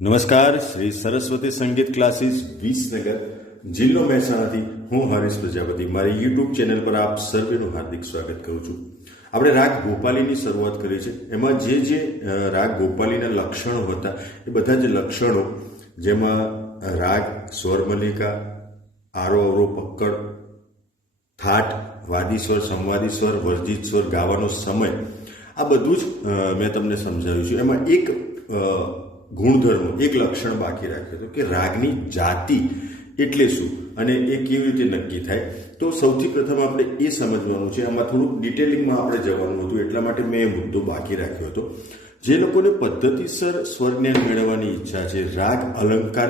નમસ્કાર, શ્રી સરસ્વતી સંગીત ક્લાસીસ વિસનગર જિલ્લો મહેસાણાથી હું હરીશ પ્રજાપતિ. મારી યુટ્યુબ ચેનલ પર આપ સર્વેનું હાર્દિક સ્વાગત કરું છું. આપણે રાગ ગોપાલીની શરૂઆત કરી છે એમાં જે જે રાગ ગોપાલીના લક્ષણો હતા, એ બધા જ લક્ષણો, જેમાં રાગ, સ્વરમલિકા આરો અવરો પક્કડ, થાટ વાદી સ્વર સંવાદી સ્વર વર્જિત સ્વર ગાવાનો સમય, આ બધું જ મેં તમને સમજાવ્યું છે. એમાં એક ગુણધર્મ, એક લક્ષણ બાકી રાખ્યું હતું કે રાગની જાતિ એટલે શું અને એ કેવી રીતે નક્કી થાય? તો સૌથી પ્રથમ આપણે એ સમજવાનું છે. આમાં થોડુંક ડિટેલિંગમાં આપણે જવાનું હતું, એટલા માટે મેં એ મુદ્દો બાકી રાખ્યો હતો. જે લોકોને પદ્ધતિસર સ્વર જ્ઞાન મેળવવાની ઈચ્છા છે, રાગ, અલંકાર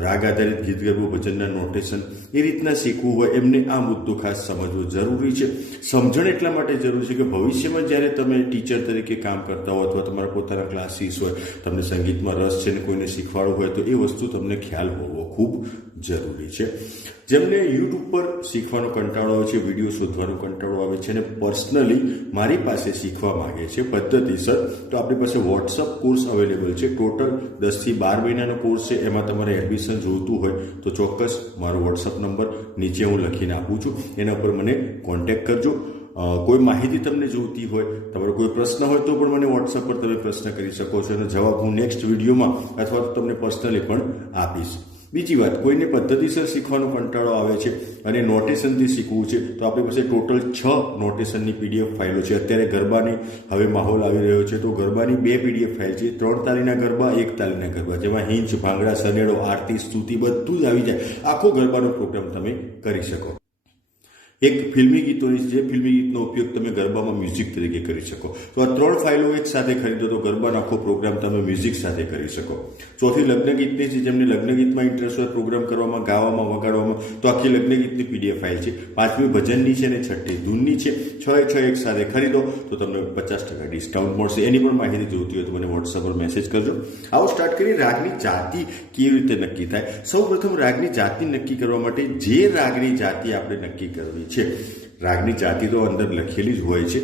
રાગ આધારિત ગીત ગરબો ભજનના નોટેશન એ રીતના શીખવું હોય એમને આ મુદ્દો ખાસ સમજવો જરૂરી છે. સમજણ એટલા માટે જરૂરી છે કે ભવિષ્યમાં જ્યારે તમે ટીચર તરીકે કામ કરતા હો અથવા તમારા પોતાના ક્લાસીસ હોય, તમને સંગીતમાં રસ છે ને કોઈને શીખવાડવું હોય તો એ વસ્તુ તમને ખ્યાલ હોવો ખૂબ જરૂરી છે. જેમને યુટ્યુબ પર શીખવાનો કંટાળો આવે છે વીડિયો શોધવાનો કંટાળો આવે છે અને પર્સનલી મારી પાસે શીખવા માગે છે પદ્ધતિસર, તો આપણી પાસે વોટ્સઅપ કોર્સ અવેલેબલ છે. ટોટલ દસથી બાર મહિનાનો કોર્સ છે. એમાં તમારે એડમિશન જોઈતું હોય તો ચોક્કસ મારો વોટ્સઅપ નંબર નીચે હું લખીને આપું છું. એના પર મને કોન્ટેક્ટ કરજો. કોઈ માહિતી તમને જોઈતી હોય, તમારો કોઈ પ્રશ્ન હોય તો પણ મને વોટ્સઅપ પર તમે પ્રશ્ન કરી શકો છો અને જવાબ હું નેક્સ્ટ વિડીયોમાં અથવા તો તમને પર્સનલી પણ આપીશ. બીજી વાત, કોઈને પદ્ધતિસર શીખવાનો કંટાળો આવે છે અને નોટેશનથી શીખવું છે, તો આપણી પાસે ટોટલ છ નોટેશનની પીડીએફ ફાઇલો છે. અત્યારે ગરબાની હવે માહોલ આવી રહ્યો છે, તો ગરબાની બે પીડીએફ ફાઇલ છે. ત્રણ તાલીના ગરબા, એક તાલીના ગરબા, જેમાં હિંચ, ભાંગડા, સનેડો, આરતી, સ્તુતિ બધું જ આવી જાય. આખો ગરબાનો પ્રોગ્રામ તમે કરી શકો. એક ફિલ્મી ગીતોની જે ફિલ્મી ગીતનો ઉપયોગ તમે ગરબામાં મ્યુઝિક તરીકે કરી શકો. તો આ ત્રણ ફાઇલો એક સાથે ખરીદો તો ગરબાનો આખો પ્રોગ્રામ તમે મ્યુઝિક સાથે કરી શકો. ચોથી લગ્ન ગીતની છે, જેમને લગ્ન ગીતમાં ઇન્ટરેસ્ટ હોય પ્રોગ્રામ કરવામાં, ગાવામાં, વગાડવામાં, તો આખી લગ્ન ગીતની પીડીએફ ફાઇલ છે. પાંચમી ભજનની છે અને છઠ્ઠી ધૂનની છે, છ એક છ એક સાથે ખરીદો તો તમને પચાસ ટકા ડિસ્કાઉન્ટ મળશે. એની પણ માહિતી જોઈતી હોય તો મને વોટ્સઅપ પર મેસેજ કરજો. આવો સ્ટાર્ટ કરી રાગની જાતિ કેવી રીતે નક્કી થાય? સૌ પ્રથમ રાગની જાતિ નક્કી કરવા માટે જે રાગની જાતિ આપણે નક્કી કરવી છે. રાગની જાતિ તો અંદર લખેલી જ હોય છે.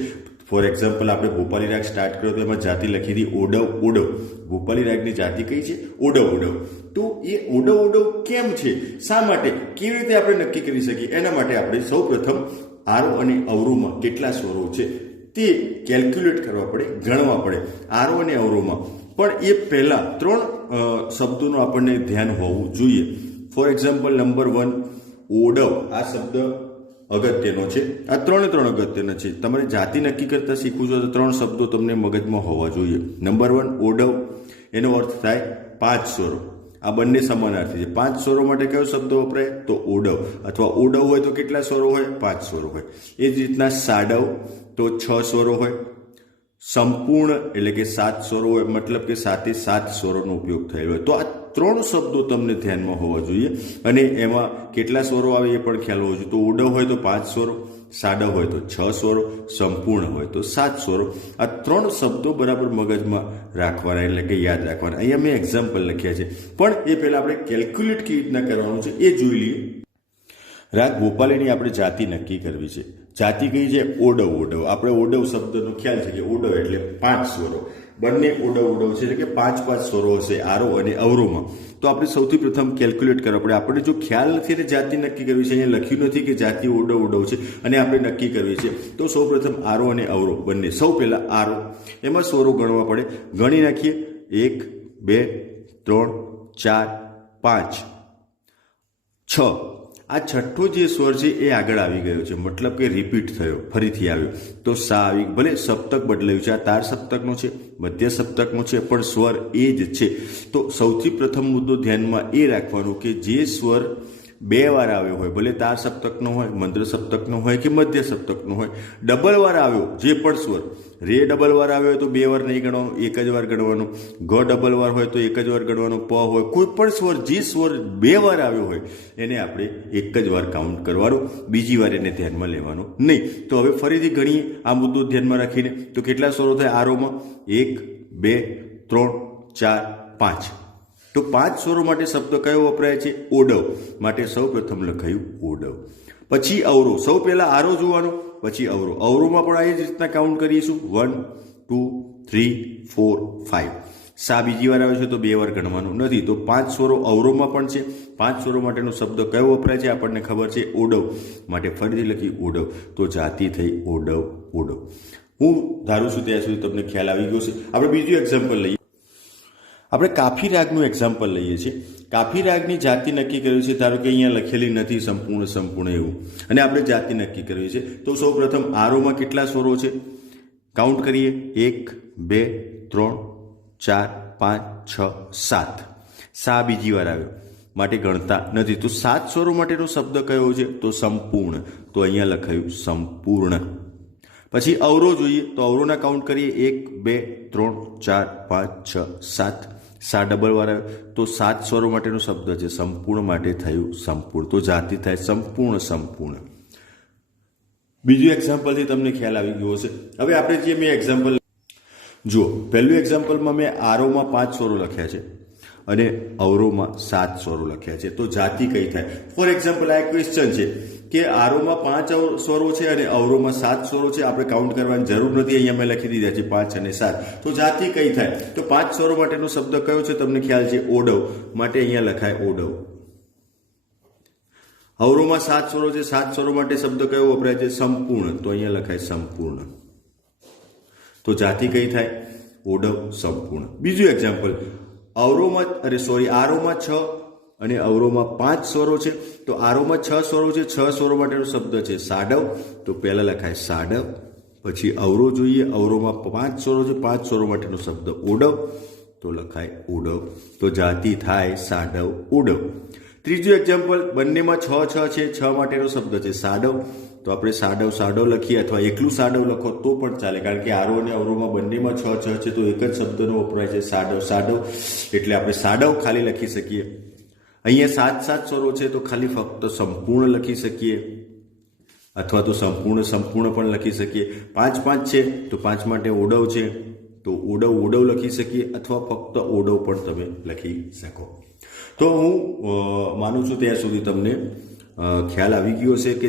ફોર એક્ઝામ્પલ આપણે ભોપાલી રાગ સ્ટાર્ટ કર્યો તો એમાં જાતિ લખી હતી ઓડવ ઓડવ ભોપાલી રાગની જાતિ કઈ છે? ઓડવ ઓડવ તો એ ઓડવ ઓડવ કેમ છે? શા માટે? કેવી રીતે આપણે નક્કી કરી શકીએ? એના માટે આપણે સૌ પ્રથમ આરો અને અવરોમાં કેટલા સ્વરો છે તે કેલ્ક્યુલેટ કરવા પડે, ગણવા પડે આરો અને અવરોમાં. પણ એ પહેલાં ત્રણ શબ્દોનું આપણને ધ્યાન હોવું જોઈએ. ફોર એક્ઝામ્પલ નંબર વન ઓડવ આ શબ્દ અગત્યનો છે. આ ત્રણે ત્રણ અગત્યના છે. તમારે જાતિ નક્કી કરતા શીખવું છો તો ત્રણ શબ્દો તમને મગજમાં હોવા જોઈએ. નંબર વન ઓડવ. એનો અર્થ થાય પાંચ સ્વરો. આ બંને સમાનાર્થી છે. પાંચ સ્વરો માટે કયો શબ્દ વપરાય? તો ઓડવ. અથવા ઓડવ હોય તો કેટલા સ્વરો હોય? પાંચ સ્વરો હોય. એ જ રીતના સાડવ, તો છ સ્વરો હોય. સંપૂર્ણ એટલે કે સાત સ્વરો મતલબ કે સાતે સાત સ્વરોનો ઉપયોગ થયેલો હોય. તો આ ત્રણ શબ્દો તમને ધ્યાનમાં હોવા જોઈએ અને એમાં કેટલા સ્વરો આવે એ પણ ખ્યાલ હોવો જોઈએ. તો ઓડવ હોય તો પાંચ સ્વરો સાડા હોય તો છ સ્વરો, સંપૂર્ણ હોય તો સાત સ્વરો. આ ત્રણ શબ્દો બરાબર મગજમાં રાખવાના એટલે કે યાદ રાખવાના. અહીંયા મેં એક્ઝામ્પલ લખ્યા છે. પણ એ પહેલાં આપણે કેલ્ક્યુલેટ કેવી રીતના કરવાનું છે એ જોઈ લઈએ. રાગ ગોપાલીની આપણે જાતિ નક્કી કરવી છે. જાતિ કઈ છે? ઓડવ ઓડવ. આપણે ઓડવ શબ્દનો ખ્યાલ છે કે ઓડવ એટલે પાંચ સ્વરો. બંને ઓડવ ઓડવ છે એટલે કે પાંચ પાંચ સ્વરો હશે, આરો અને અવરોમાં. તો આપણે સૌથી પ્રથમ કેલ્ક્યુલેટ કરવા પડે આપણે જો ખ્યાલ નથી ને જાતિ નક્કી કરવી છે, અહીંયા લખ્યું નથી કે જાતિ ઓડવ ઓડવ છે, અને આપણે નક્કી કરવી છે, તો સૌ પ્રથમ આરો અને અવરો બંને. સૌ પહેલાં આરો. એમાં સ્વરો ગણવા પડે. ગણી નાખીએ. એક, બે, ત્રણ, ચાર, પાંચ, છ. આ છઠ્ઠો જે સ્વર છે એ આગળ આવી ગયો છે. મતલબ કે રિપીટ થયો, ફરીથી આવ્યો. તો સા આવી ભલે સપ્તક બદલાયું છે, આ તાર સપ્તકનો છે, મધ્ય સપ્તકનો છે, પણ સ્વર એ જ છે. તો સૌથી પ્રથમ મુદ્દો ધ્યાનમાં એ રાખવાનો કે જે સ્વર બે વાર આવ્યો હોય, ભલે તાર સપ્તકનો હોય મંત્ર સપ્તકનો હોય કે મધ્ય સપ્તકનો હોય, ડબલ વાર આવ્યો, જે પણ સ્વર. રે ડબલ વાર આવ્યો હોય તો બે વાર નહીં ગણવાનું, એક જ વાર ગણવાનું. ગ ડબલ વાર હોય તો એક જ વાર ગણવાનું. પ હોય, કોઈ પણ સ્વર, જે સ્વર બે વાર આવ્યો હોય, એને આપણે એક જ વાર કાઉન્ટ કરવાનું. બીજી વાર એને ધ્યાનમાં લેવાનું નહીં. તો હવે ફરીથી ગણીએ આ મુદ્દો ધ્યાનમાં રાખીને. તો કેટલા સ્વરો થાય? આરોમાં? એક, બે, ત્રણ, ચાર, પાંચ. તો પાંચ સ્વરો માટે શબ્દ કયો વપરાય છે? ઓડવ. માટે સૌ પ્રથમ લખાયું ઓડવ. પછી અવરો. સૌ પહેલા આરો જોવાનો, પછી અવરો. અવરોમાં પણ આ જ રીતના કાઉન્ટ કરીશું. One two three four five સા બીજી વાર આવે છે તો બે વાર ગણવાનું નથી. તો પાંચ સ્વરો અવરોમાં પણ છે. પાંચ સ્વરો માટેનો શબ્દ કયો વપરાય છે? આપણને ખબર છે ઓડવ. માટે ફરીથી લખી ઓડવ. તો જાતિ થઈ ઓડવ ઓડવ. હું ધારું છું ત્યાં સુધી તમને ખ્યાલ આવી ગયો છે આપણે બીજું એક્ઝામ્પલ લઈએ. આપણે કાફી રાગનું એક્ઝામ્પલ લઈએ છીએ. કાફી રાગની જાતિ નક્કી કરવી છે, ધારો કે અહીંયા લખેલી નથી સંપૂર્ણ સંપૂર્ણ એવું. અને આપણે જાતિ નક્કી કરવી છે. તો સૌ પ્રથમ આરોમાં કેટલા સ્વરો છે? કાઉન્ટ કરીએ. એક, બે, ત્રણ, ચાર, પાંચ, છ, સાત. સા બીજી વાર આવ્યો. માટે ગણતા નથી. તો સાત સ્વરો માટેનો શબ્દ કયો છે? તો સંપૂર્ણ. તો અહીંયા લખાયું સંપૂર્ણ. પછી અવરો જોઈએ. તો અવરોના કાઉન્ટ કરીએ. એક, બે, ત્રણ, ચાર, પાંચ, છ, સાત. સા ડબલવાળા તો સાત સ્વરો માટેનો શબ્દ છે. સંપૂર્ણ માટે થયું સંપૂર્ણ. તો જાતિ થાય સંપૂર્ણ સંપૂર્ણ. બીજું એક્ઝામ્પલથી તમને ખ્યાલ આવી ગયો હશે. હવે આપણે જે મેં એક્ઝામ્પલ જુઓ, પહેલું એક્ઝામ્પલમાં મેં આરોમાં પાંચ સ્વરો લખ્યા છે. અને અવરોમાં સાત સ્વરો લખ્યા છે. તો જાતિ કઈ થાય? ફોર એક્ઝામ્પલ આ ક્વેશ્ચન છે કે આરોમાં પાંચ સ્વરો છે અને અવરોમાં સાત સ્વરો છે. આપણે કાઉન્ટ કરવાની જરૂર નથી. અહીંયા મેં લખી દીધા છે પાંચ અને સાત. તો જાતિ કઈ થાય? તો પાંચ સ્વરો માટેનો શબ્દ કયો છે? તમને ખ્યાલ છે? ઓડવ. માટે અહીંયા લખાય ઓડવ. અવરોમાં સાત સ્વરો છે. સાત સ્વરો માટે શબ્દ કયો વપરાય છે? સંપૂર્ણ. તો અહીંયા લખાય સંપૂર્ણ. તો જાતિ કઈ થાય? ઓડવ સંપૂર્ણ. બીજું એક્ઝામ્પલ અવરોમાં અરે સોરી આરોમાં છ અને અવરોમાં પાંચ સ્વરો છે. તો આરોમાં છ સ્વરો છે. છ સ્વરો માટેનો શબ્દ છે સાડવ. તો પહેલા લખાય સાડવ, પછી અવરો જોઈએ. અવરોમાં પાંચ સ્વરો છે. પાંચ સ્વરો માટેનો શબ્દ ઓડવ તો લખાય ઓડવ તો જાતિ થાય સાડવ ઓડવ ત્રીજું એક્ઝામ્પલ બંનેમાં છ છ છે. છ માટેનો શબ્દ છે સાડવ. તો આપણે સાડવ સાડવ લખીએ અથવા એકલું સાડવ લખો તો પણ ચાલે. કારણ કે આરો અને અવરોમાં બંનેમાં છ છ છે તો એક જ શબ્દનો વપરાય છે સાડવ સાડવ. એટલે આપણે સાડવ ખાલી લખી શકીએ. અહીંયા સાત સાત સ્વરો છે તો ખાલી ફક્ત સંપૂર્ણ લખી શકીએ. અથવા તો સંપૂર્ણ સંપૂર્ણ પણ લખી શકીએ. પાંચ પાંચ છે તો પાંચ માટે ઓડવ છે. તો ઓડવ ઓડવ લખી શકીએ અથવા ફક્ત ઓડવ પણ તમે લખી શકો. તો હું માનું છું ત્યાં સુધી તમને ખ્યાલ આવી ગયો છે કે